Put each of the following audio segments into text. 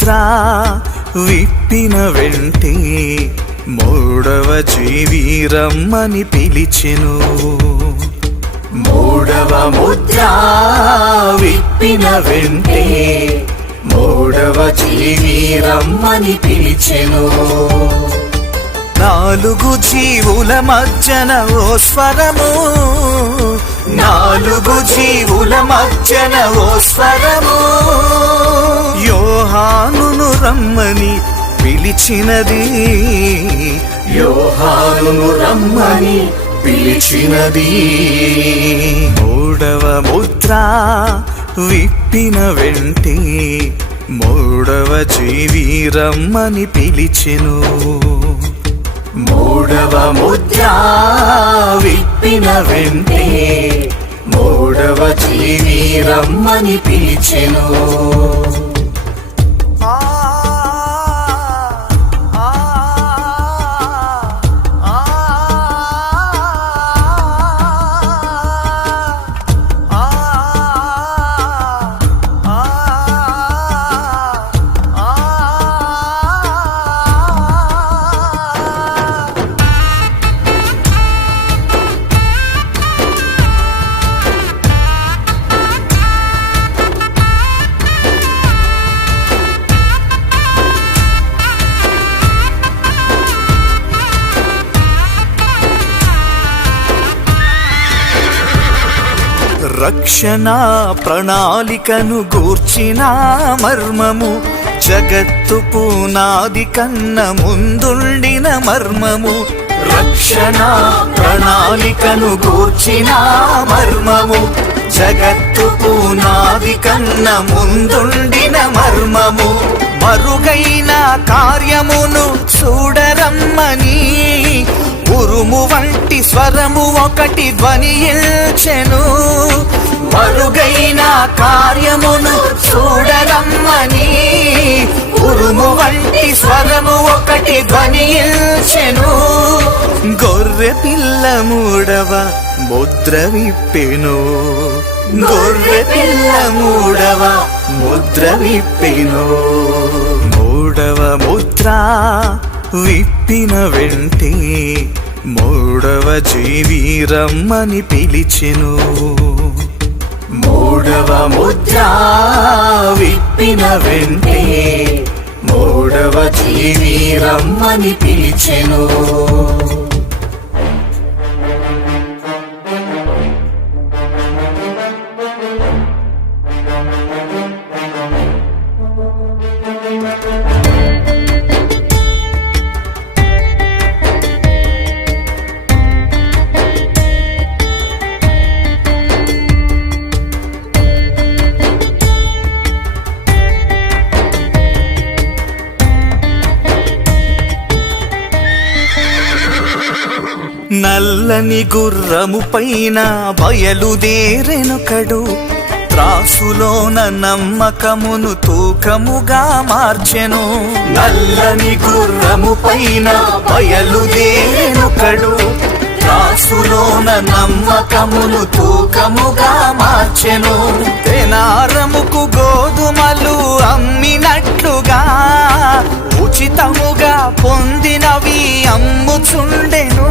ముద్ర విప్పిన వెంటే మూడవ జీవి రమ్మని పిలిచెను. మూడవ ముద్ర విప్పిన వెంటే మూడవ జీవి రమ్మని పిలిచెను. నాలుగు జీవుల మధ్యన ఓ స్వరము, నాలుగు జీవుల మధ్యన ఓ స్వరము, యోహానును రమ్మని పిలిచినది, యోహానును రమ్మని పిలిచినది. మూడవ ముద్ర విప్పిన వెంటే మూడవ జీవి రమ్మని పిలిచెను. మూడవ ముద్ర విప్పిన వెంటే మూడవ జీవి రమ్మని పిలిచెను. రక్షణ ప్రణాళికను గూర్చిన మర్మము, జగత్తు పునాది కన్న ముందుండిన మర్మము. రక్షణ ప్రణాళికను గూర్చిన మర్మము, జగత్తు పునాది కన్న ముందుండిన మర్మము. మరుగైన కార్యమును చూడరమ్మని ఉరుము వంటి స్వరము ఒకటి ధ్వనించెను. మరుగైన కార్యమును చూడరమ్మని ఉరుము వంటి స్వరము ఒకటి ధ్వనించెను. గొర్రె పిల్ల మూడవ ముద్ర విప్పెను, గొర్రె పిల్ల మూడవ ముద్ర విప్పెను. మూడవ ముద్ర విప్పిన వెంటే మూడవ జీవి రమ్మని పిలిచెను. మూడవ ముద్ర విప్పిన వెంటే మూడవ జీవి రమ్మని పిలిచెను. నల్లని గుర్రము పైన బయలుదేరెనొకడు, త్రాసులోన నమ్మకమును తూకముగా మార్చెను. నల్లని గుర్రము పైన బయలుదేరెనొకడు, త్రాసులోన నమ్మకమును తూకముగా మార్చెను. తెనారముకు గోధుమలు అమ్మినట్లుగా ఉచితముగా పొందినవి అమ్ముచుండెను.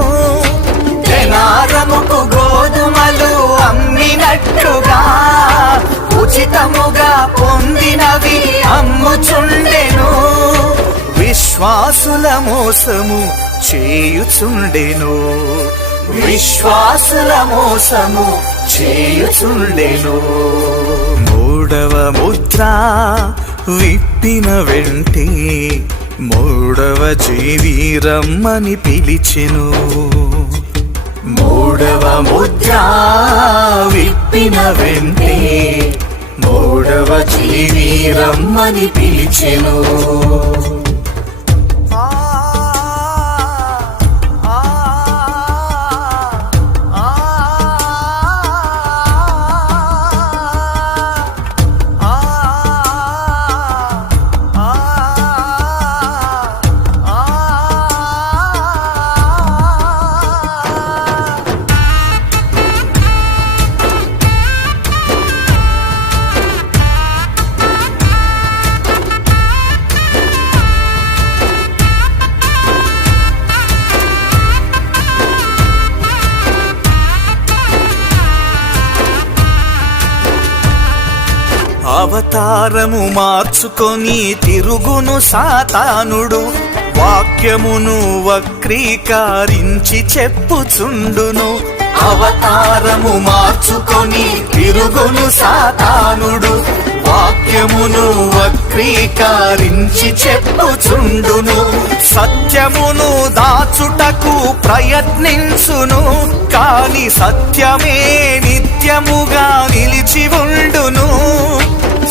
తెనారముకు గోధుమలు అమ్మినట్లుగా ఉచితముగా పొందినవి అమ్ముచుండెను. విశ్వాసుల మోసము చేయుచుండెను, విశ్వాసుల మోసము చేయుచుండెను. మూడవ ముద్ర విప్పిన వెంటే మూడవ జీవి రమ్మని పిలిచెను. మూడవ ముద్ర విప్పిన వెంటే మూడవ జీవి రమ్మని పిలిచెను. అవతారము మార్చుకొని తిరుగును సాతానుడు, వాక్యమును వక్రీకరించి చెప్పుచుండును. అవతారము మార్చుకొని తిరుగును సాతానుడు, వాక్యమును వక్రీకరించి చెప్పుచుండును. సత్యమును దాచుటకు ప్రయత్నించును, కాని సత్యమే నిత్యముగా నిలిచి ఉండును.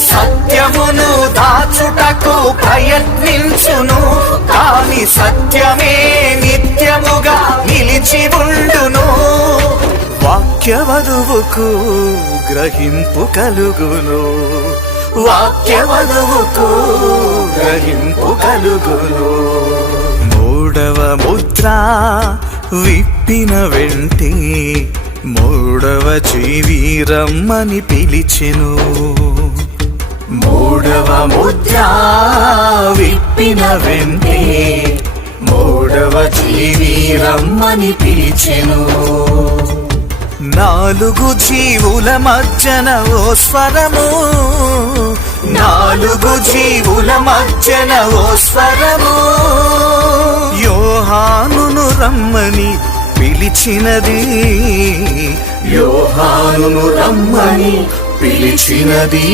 సత్యమును దాచుటకు ప్రయత్నించును, కాని సత్యమే నిత్యముగా నిలిచి ఉండును. వాక్యవధువుకు గ్రహింపు కలుగును, వాక్యవధువుకు గ్రహింపు కలుగును. మూడవ ముద్ర విప్పిన వెంటే మూడవ జీవి రమ్మని పిలిచెను. మూడవ ముద్ర విప్పిన వెంటే మూడవ జీవి రమ్మని పిలిచెను. నాలుగు జీవుల మధ్యన ఓ స్వరము, నాలుగు జీవుల మధ్యన ఓ స్వరము, యోహానును రమ్మని పిలిచినది, యోహానును రమ్మని పిలిచినది.